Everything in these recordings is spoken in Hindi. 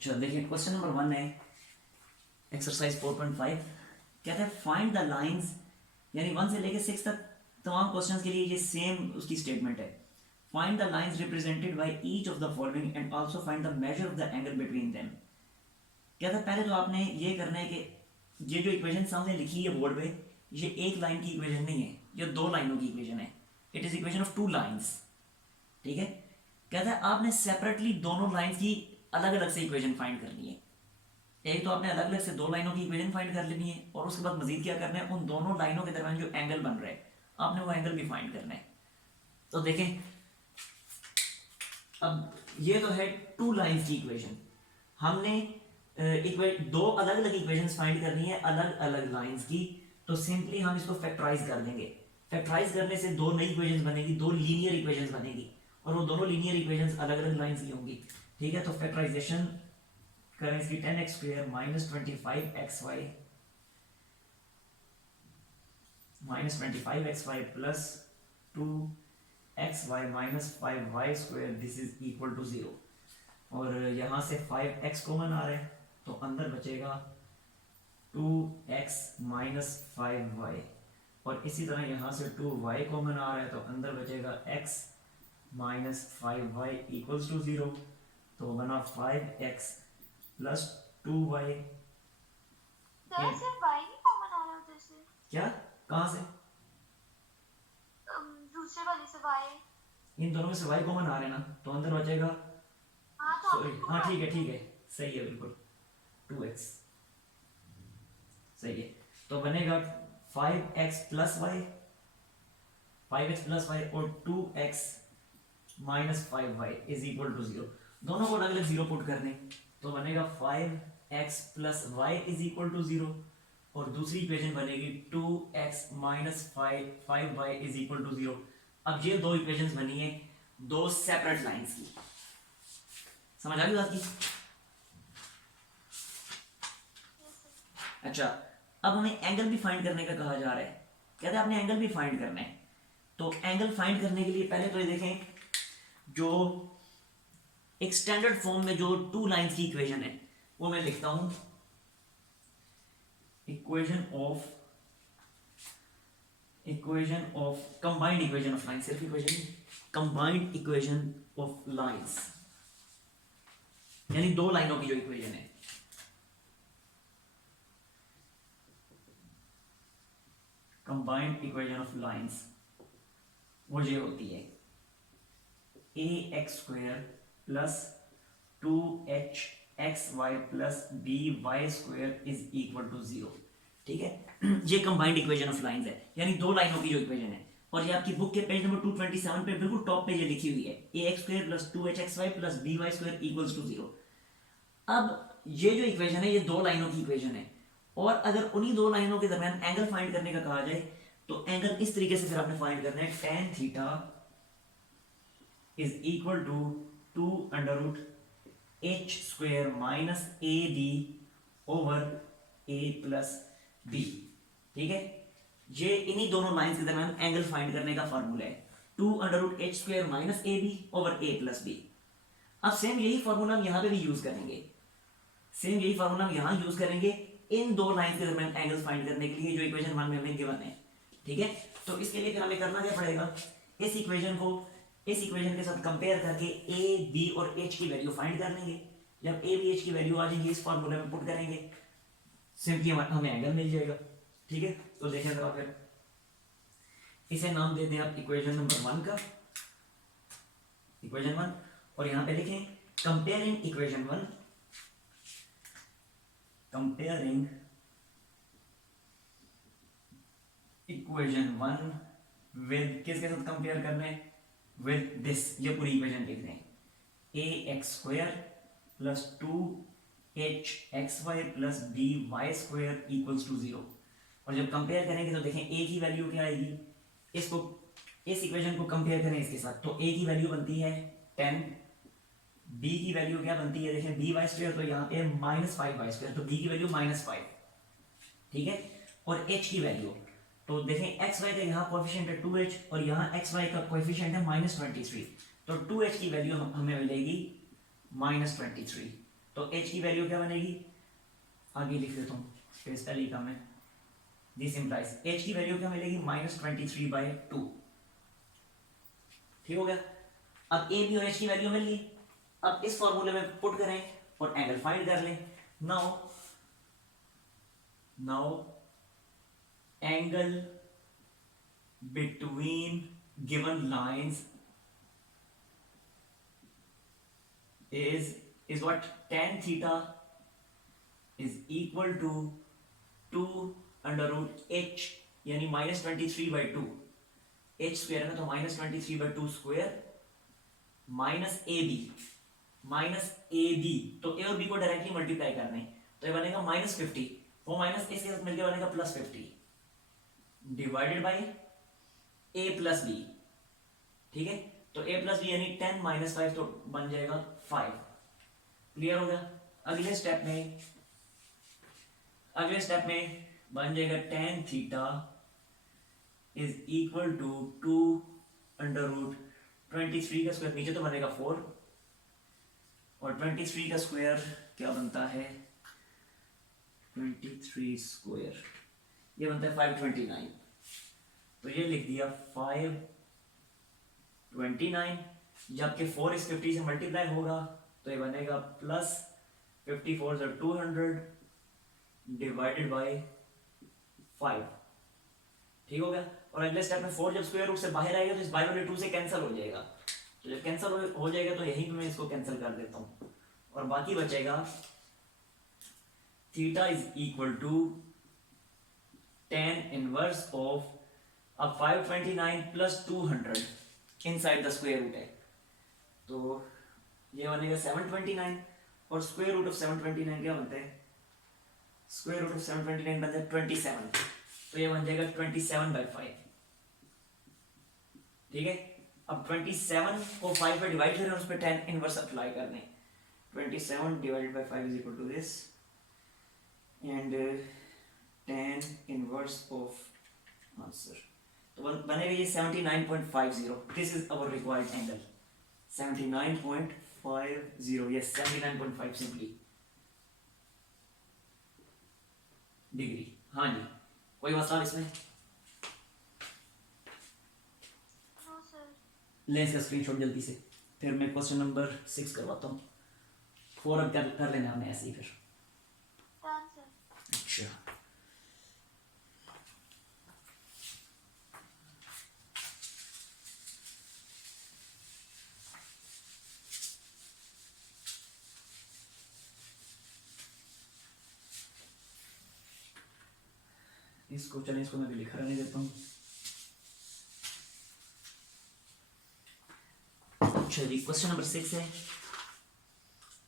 चलो देखिए क्वेश्चन नंबर 1 है एक्सरसाइज 4.5 कहता है फाइंड द लाइंस, यानी 1 से लेकर 6 तक तमाम क्वेश्चंस के लिए ये सेम उसकी स्टेटमेंट है। Find the lines represented by each of the following and also find the measure of the angle between them. कहता है पहले तो आपने ये करना है कि ये जो इक्वेशन सामने लिखी है बोर्ड पे, ये एक लाइन की इक्वेशन नहीं है, ये दो लाइनों की इक्वेशन है। It is equation of two lines. ठीक है, कहता है आपने सेपरेटली दोनों लाइंस की अलग अलग से इक्वेशन फाइंड करनी है। एक तो आपने अलग अलग से दो लाइनों की इक्वेशन फाइंड कर लेनी है और उसके बाद मजीद क्या करना है, उन दोनों लाइनों के दरमियान जो एंगल बन रहा है आपने वो एंगल भी फाइंड करना है। तो देखें, अब ये तो है टू लाइंस की इक्वेशन। हमने दो अलग अलग इक्वेशंस फाइंड करनी है अलग अलग लाइंस की। तो सिंपली हम इसको फैक्टराइज कर देंगे। फैक्टराइज करने से दो नई इक्वेशंस बनेगी, दो लीनियर इक्वेशंस बनेगी और वो दोनों लीनियर इक्वेशंस अलग अलग लाइंस की होंगी। ठीक है, तो फैक्टराइजेशन करें इसकी 10x square minus 25xy plus 2xy minus 5y square this is equal to 0। और यहाँ से 5x कॉमन आ रहा है तो अंदर बचेगा 2x माइनस 5y और इसी तरह यहाँ से 2y कॉमन आ रहा है तो अंदर बचेगा x minus 5y equals to 0। तो बना 5x प्लस 2y। सर से y नहीं कॉमन आ रहा उधर से? क्या, कहाँ से? दूसरे वाले से y। इन दोनों में से y कॉमन आ रहे हैं ना, तो अंदर बचेगा, हाँ तो सॉरी हाँ ठीक है सही है बिल्कुल 2x सही है। तो बनेगा 5x plus Y, 5x plus Y और 2x minus 5y is equal to 0। दोनों को अलग अलग 0 पुट करने, तो बनेगा 5x plus y is equal to 0 और दूसरी इक्वेशन बनेगी 2x minus 5y is equal to 0। अब ये दो इक्वेशंस बनी है दो सेपरेट लाइंस की। समझ आ गई बात की? अच्छा, अब हमें एंगल भी फाइंड करने का कहा जा रहा है। कहते हैं आपने एंगल भी फाइंड करना है। तो एंगल फाइंड करने के लिए पहले तो ये देखें, जो एक स्टैंडर्ड फॉर्म में जो टू लाइंस की इक्वेशन है वो मैं लिखता हूं, equation of combined equation of lines, सिर्फ equation, combined equation of lines, यानी दो लाइनों की जो इक्वेशन है। कंबाइंड इक्वेशन ऑफ लाइंस वो ये होती है ax square plus 2hxy plus by square is equal to 0। ठीक है, ये कंबाइंड इक्वेशन ऑफ लाइंस है, यानी दो लाइनों की जो इक्वेशन है। और ये आपकी बुक के पेज नंबर 227 पे बिल्कुल टॉप पे ये लिखी हुई है ax square plus 2hxy plus by square equals to 0। अब ये जो इक्वेशन है ये दो लाइनों की इक्वेशन है और अगर उन्हीं दो लाइनों के दरमियान एंगल फाइंड करने का कहा जाए तो एंगल इस तरीके से फिर आपने फाइंड करना है, tan theta is equal to 2 under root h square minus a b over a plus b. ठीक है, ये इन्हीं दोनों लाइंस के दरमियान एंगल फाइंड करने का फार्मूला है, 2 under root h square minus a b over a plus b. अब सेम यही फार्मूला हम यहां पे भी यूज करेंगे, सेम यही फार्मूला हम यहां यूज करेंगे इन दो लाइंस के दरमियान एंगल्स फाइंड करने के लिए जो इक्वेशन 1 में हमें गिवन है। ठीक है, तो इसके लिए फिर हमें करना क्या पड़ेगा, इस इक्वेशन के साथ कंपेयर करके ए बी और एच की वैल्यू फाइंड कर लेंगे। जब ए बी एच की वैल्यू आ जाएगी इस फार्मूले में पुट करेंगे, सिंपली हमें एंगल मिल जाएगा। ठीक है, तो देखें जरा फिर इसे नाम दे दें आप इक्वेशन नंबर 1 का, इक्वेशन 1, और यहां पे लिखें comparing equation 1, comparing equation 1 with किसके साथ कंपेयर करना है, विद दिस, ये पूरी इक्वेशन लिख दें ax square plus 2hxy plus by square equals to 0। और जब कंपेयर करेंगे तो देखें a की वैल्यू क्या आएगी, इसको इस इक्वेशन को कंपेयर करें इसके साथ, तो a की वैल्यू बनती है 10, b की वैल्यू क्या बनती है, देखें by स्क्वायर तो यहाँ पे माइनस 5y स्क्वायर, तो b की वैल्यू माइनस 5। ठीक है, और h की वैल्यू तो देखें xy का यहाँ कोएफिशिएंट है 2h और यहाँ xy का कोएफिशिएंट है -23, तो 2h की वैल्यू हमें मिलेगी -23। तो h की वैल्यू क्या बनेगी, आगे लिख देता हूँ, स्पेस पहले लिखा मैं, दिस इंप्लाइज h की वैल्यू क्या मिलेगी -23/2। ठीक हो गया। अब a b और h की वैल्यू मिल गई, अब इस फॉर्मूले में पुट करें और एंगल फाइंड कर लें। Now angle between given lines is what, tan theta is equal to 2 under root h, यानी -23/2, h स्क्वायर है तो -23/2 स्क्वायर माइनस ए बी, तो ए और बी को डायरेक्टली मल्टीप्लाई करना है तो ये बनेगा -50, वो माइनस इसके साथ मिलकर बनेगा +50 divided by a plus b. ठीक है, तो a प्लस बी यानी 10 - 5 तो बन जाएगा 5। क्लियर हो गया। अगले स्टेप में बन जाएगा tan theta is equal to 2 under root 23 का स्क्वायर, नीचे तो बनेगा 4 और 23 का स्क्वायर क्या बनता है 23 स्क्वायर, ये बनता है 529, तो ये लिख दिया 529, जबकि 4 इस 50 से मल्टीप्लाई होगा तो ये बनेगा +54 से 200 डिवाइडेड बाय 5। ठीक हो गया। और अगले स्टेप में 4 जब स्क्वायर रूट से बाहर आएगा तो इस बाई वाले 2 से कैंसिल हो जाएगा, तो जब कैंसिल हो जाएगा तो यहीं पे मैं इसको कैंसिल कर देता हूँ और बाकी बचेगा theta is equal to tan inverse of, अब 529 plus 200 inside the square root है तो ये बनेगा 729 और स्क्वायर रूट ऑफ 729 क्या बनता है, स्क्वायर रूट ऑफ 729 बनता है 27, तो ये बन जाएगा 27/5। ठीक है, अब 27 को 5 पे डिवाइड करें और उस पर tan इनवर्स अप्लाई कर दें, 27 divided by 5 is equal to this and tan inverse of answer, तो बनेगा ये 79.50, this is our required angle 79.50, yes 79.5 simply degree. हाँ जी, कोई मसला इसमें? No sir. लें इसका स्क्रीनशॉट जल्दी से, फिर मैं क्वेश्चन नंबर 6 करवाता हूँ, 4 अब कर लेना हमने ऐसे ही फिर। Done sir. अच्छा, इसको चलें, इसको मैं भी लिखा रहने देता हूँ। अच्छा जी, क्वेश्चन नंबर 6 है,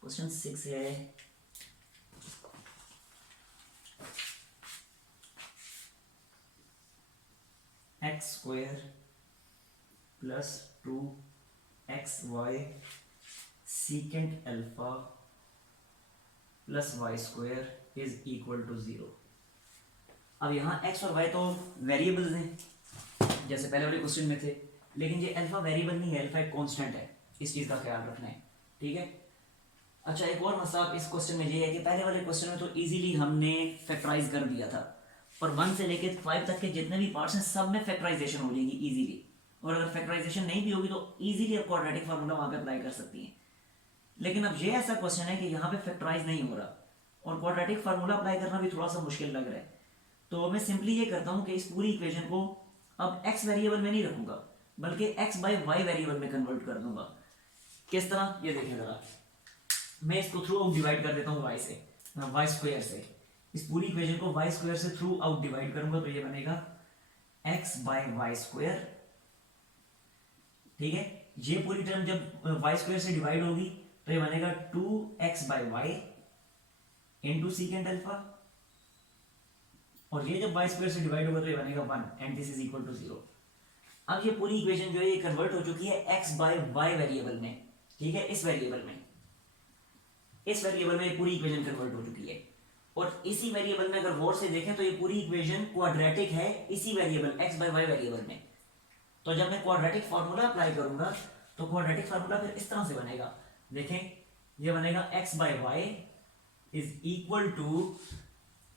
क्वेश्चन 6 है x square plus 2xy secant alpha plus y square is equal to 0। अब यहाँ x और y तो वेरिएबल्स हैं जैसे पहले वाले क्वेश्चन में थे, लेकिन ये अल्फा वेरिएबल नहीं है, अल्फा एक कांस्टेंट है, इस चीज़ का ख्याल रखना है। ठीक है। अच्छा, एक और मसला इस क्वेश्चन में ये है कि पहले वाले क्वेश्चन में तो इजीली हमने फैक्टराइज कर दिया था और 1 से लेकर 5 तक के जितने भी पार्ट्स हैं सब में फैक्टराइजेशन हो जाएगी इजीली, और अगर फैक्टराइजेशन नहीं भी होगी तो इजीली आप क्वाड्रेटिक फार्मूला वहाँ पे अप्लाई कर सकती हैं। लेकिन अब ये ऐसा क्वेश्चन है कि यहाँ पे फैक्टराइज नहीं हो रहा और क्वाड्रेटिक फार्मूला अप्लाई करना भी थोड़ा सा मुश्किल लग रहा है, तो मैं सिंपली ये करता हूँ कि इस पूरी इक्वेशन को अब x वेरिएबल में नहीं रखूंगा बल्कि x बाय y वेरिएबल में कन्वर्ट कर दूंगा। किस तरह, ये देखिए जरा, मैं इसको थ्रू आउट डिवाइड कर देता हूँ y से, y स्क्वायर से, इस पूरी इक्वेशन को y स्क्वायर से थ्रू आउट डिवाइड करूंगा तो ये बनेगा x बाय y स्क्वायर। ठीक है, ये पूरी टर्म जब y स्क्वायर से डिवाइड होगी तो ये बनेगा 2x by y into secant alpha, और ये जब y स्क्वायर से डिवाइड होगा तो ये बनेगा 1 and this is equal to 0। अब ये पूरी इक्वेशन जो है ये कन्वर्ट हो चुकी है x बाय y वेरिएबल में। ठीक है, इस वेरिएबल में ये पूरी इक्वेशन कन्वर्ट हो चुकी है, और इसी वेरिएबल में अगर गौर से देखें तो ये पूरी इक्वेशन क्वाड्रेटिक है इसी variable x by y variable में। तो जब मैं क्वाड्रेटिक फार्मूला अप्लाई करूंगा तो क्वाड्रेटिक फार्मूला फिर इस तरह से बनेगा, देखें ये बनेगा x by y is equal to,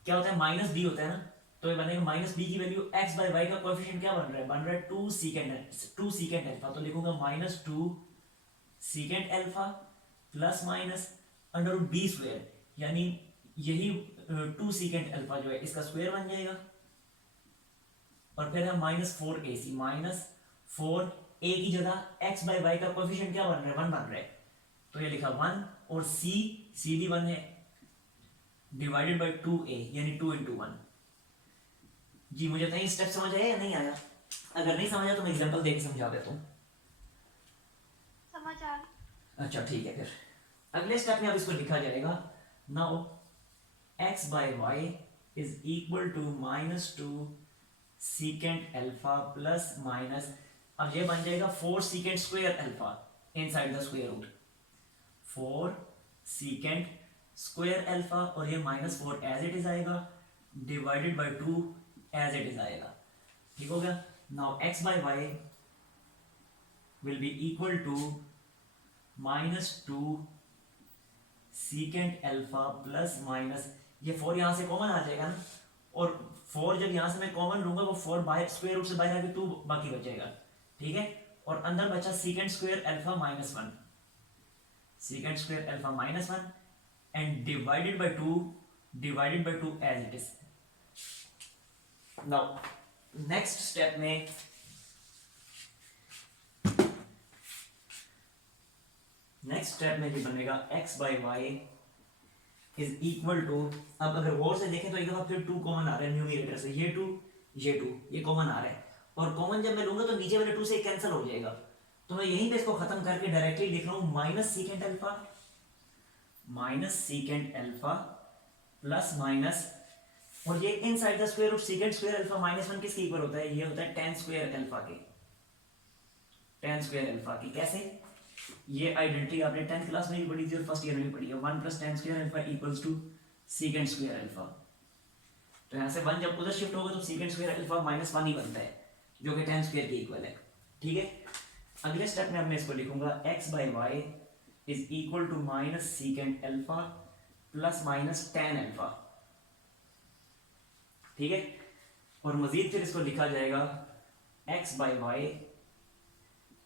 क्या होता है माइनस बी होता है ना, तो ये बनेगा माइनस बी की वैल्यू x बाय वाई का कोएफिशिएंट क्या बन रहा है 2 सीकेंड अल्फा, तो लिखूंगा minus 2 secant alpha plus minus under root b square, यानी यही 2 सीकेंड अल्फा जो है इसका स्क्वायर बन जाएगा, और फिर है माइनस 4ac, माइनस 4a की जगह x बाय वाई का कोएफिशिएंट क्या बन रहा है 1 बन रहा है, तो ये लिखा 1, और c भी 1 है, डिवाइडेड बाय 2a यानी 2 into 1। जी मुझे बताइए स्टेप समझ आया या नहीं आया? अगर नहीं समझ आया तो मैं एग्जांपल देके समझा देता हूँ। समझ आ गई। अच्छा ठीक है, फिर अगले स्टेप में अब इसको लिखा जाएगा, now x by y is equal to minus 2 secant alpha plus minus, अब ये बन जाएगा 4 secant square alpha inside the square root, 4 secant square alpha, और ये माइनस 4 एज इट इज आएगा, divided by 2 as it is आएगा। ठीक हो गया। Now x by y will be equal to minus 2 secant alpha plus minus, ये 4 यहां से कॉमन आ जाएगा ना, और 4 जब यहां से मैं कॉमन लूंगा वो 4 बाहर स्क्वायर रूट से बाहर आके 2 बाकी बचेगा, ठीक है, और अंदर बचा secant square alpha minus 1, secant square alpha minus 1 and divided by 2 as it is. Now next step में भी बनेगा x by y is equal to, अब अगर गौर से देखें तो एक दफा फिर 2 कॉमन आ रहा है न्यूमरेटर से, ये 2 ये कॉमन आ रहा है, और कॉमन जब मैं लूंगा तो नीचे वाले 2 से कैंसिल हो जाएगा, तो मैं यहीं पे इसको खत्म करके डायरेक्टली लिख रहा हूं minus secant alpha plus minus, और ये inside the square root secant square alpha minus 1 किसके इक्वल होता है, ये होता है tan स्क्वायर अल्फा की। कैसे? ये आइडेंटिटी आपने 10th क्लास में भी पढ़ी थी और फर्स्ट ईयर में भी पढ़ी है, 1 plus tan square alpha equals to secant square alpha, तो यहां से 1 जब उधर शिफ्ट होगा तो सीकेंड स्क्वायर अल्फा माइनस 1 ही बनता है, जो कि tan स्क्वायर के इक्वल है। ठीक है, अगले स्टेप में अब मैं इसको लिखूंगा x by y is equal to minus secant alpha plus minus tan alpha. ठीक है, और मजीद फिर इसको लिखा जाएगा x by y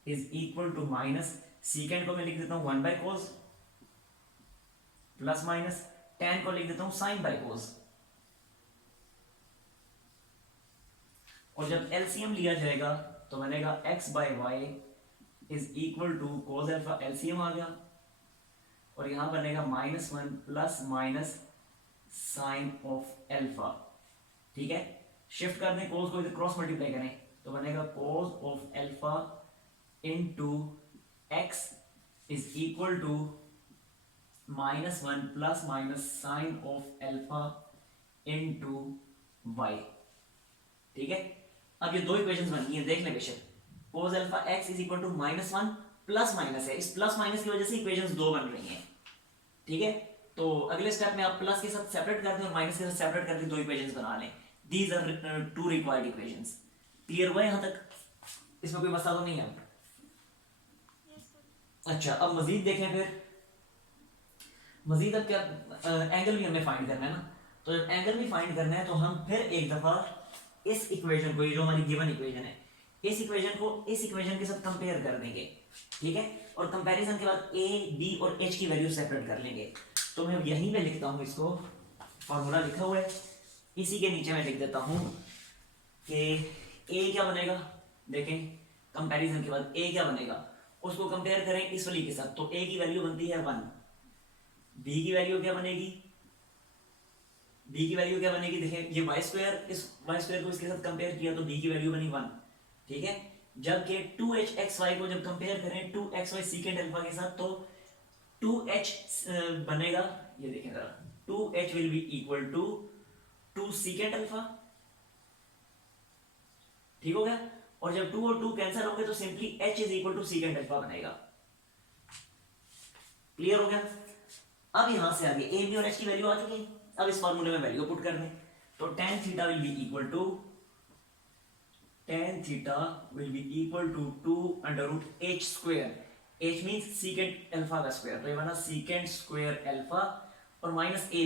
is equal to minus secant को मैं लिख देता हूं 1 by cos plus minus tan को लिख देता हूं साइन बाय कोस, और जब एलसीएम लिया जाएगा तो बनेगा x by y is equal to cos alpha, LCM आ गया, और यहां बनेगा -1 plus minus sign of alpha. ठीक है, शिफ्ट कर दें कोस को, इधर क्रॉस मल्टीप्लाई करें तो बनेगा cos of alpha into x is equal to -1 plus minus sign of alpha into y। ठीक है, अब ये दो इक्वेशंस बन गई हैं, देख लें बेशक, cos alpha x is equal to -1 plus minus है, इस प्लस माइनस की वजह से इक्वेशंस दो बन रही हैं। ठीक है, तो अगले स्टेप में आप प्लस के साथ सेपरेट कर दें और माइनस के साथ सेपरेट करके दो इक्वेशंस बना लें। These are 2 required equations. Clear हुआ यहां तक? इसमें कोई मसला तो नहीं है? अच्छा, अब मजीद देखें, फिर मजीद अब क्या एंगल भी हमें फाइंड करना है ना, तो जब एंगल भी फाइंड करना है तो हम फिर एक दफा इस इक्वेशन को, ये जो हमारी गिवन इक्वेशन है, इस इक्वेशन को इस इक्वेशन के साथ कंपेयर कर देंगे। ठीक है, और कंपैरिजन के बाद a, b और h की वैल्यू सेपरेट कर लेंगे। तो मैं यहीं पे लिखता हूं, इसको फॉर्मूला लिखा हुआ है, इसी के नीचे मैं लिख देता हूं कि a क्या बनेगा, देखें कंपैरिजन के बाद a क्या बनेगा, उसको कंपेयर करें इस वाली के साथ, तो a की वैल्यू बनती है 1, b की वैल्यू क्या बनेगी, देखें ये y स्क्वायर, इस y स्क्वायर को इसके साथ कंपेयर किया तो b की वैल्यू बनी 1। ठीक है, जबकि 2hxy को जब कंपेयर करें 2xy सीकेंड अल्फा के साथ तो 2h बनेगा, ये देखें जरा, 2h will be equal to 2 secant alpha. ठीक हो गया, और जब 2 और 2 कैंसिल होंगे तो simply h is equal to secant alpha बनेगा। क्लियर हो गया? अब यहां से आगे a, b और h की वैल्यू आ चुकी है, अब इस फॉर्मूले में वैल्यू पुट कर दें, तो tan theta will be equal to 2 under root h square, h means secant alpha का स्क्वायर, तो ये बना सीकेंट स्क्वायर अल्फा और माइनस ए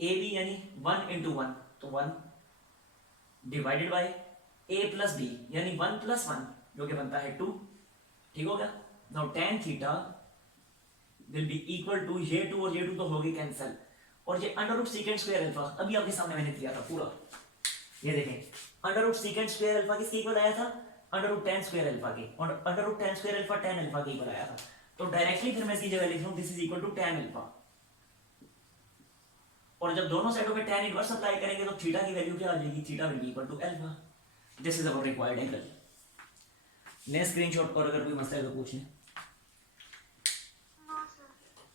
बी यानी 1 इंटू 1, तो 1 divided by a plus b यानी 1 प्लस 1 जो कि बनता है 2। ठीक हो गया। Now tan theta will be equal to ये 2 और ये 2 तो हो गई कैंसिल, और ये under root secant square alpha अभी आपके सामने मैंने दिया था पूरा, ये देखें under root secant square alpha किसके इक्वल आया था, under root tan square alpha के, और under root tan square alpha tan alpha के इक्वल आया था। तो डायरेक्टली फिर मैं इसकी जगह लिख लूं this is equal to tan alpha, और जब दोनों साइडों पे tan इनवर्स अप्लाई करेंगे तो थीटा की वैल्यू क्या आ जाएगी, theta will be equal to alpha. This is our required angle. Next screenshot, और अगर कोई मसला है तो पूछ लें, नो सर।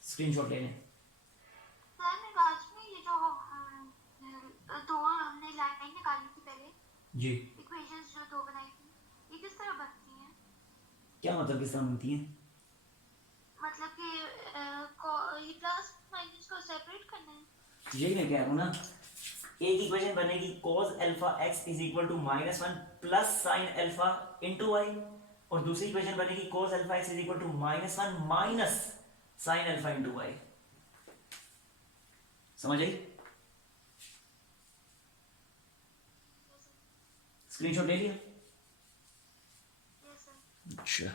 स्क्रीनशॉट ले लें। सर मैं आज में ये जो दो हमने लाइन निकाली थी पहले, जी इक्वेशंस जो दो बनाई थी, ये किस तरह बनती हैं? क्या मतलब किस तरह बनती है, मतलब कि ये प्लस माइनस को सेपरेट करना है। यही मैं कह रहा हूँ ना, एक इक्वेशन बनेगी cos alpha x is equal to -1 plus sin alpha into y, और दूसरी इक्वेशन बनेगी cos alpha x is equal to -1 minus sin alpha into y। समझ आई? स्क्रीनशॉट ले लिया? Yes sir. अच्छा।